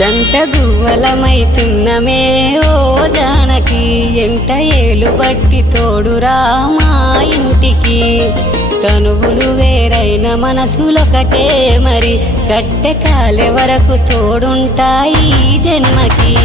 జంట గువ్వలమైతున్నమే ఓ జానకి ఎంత ఏలు బట్టి తోడురా మా ఇంటికి? తనువులు వేరైన మనసులొకటే మరి కట్టె కాలే వరకు తోడుంటాయి జన్మకి.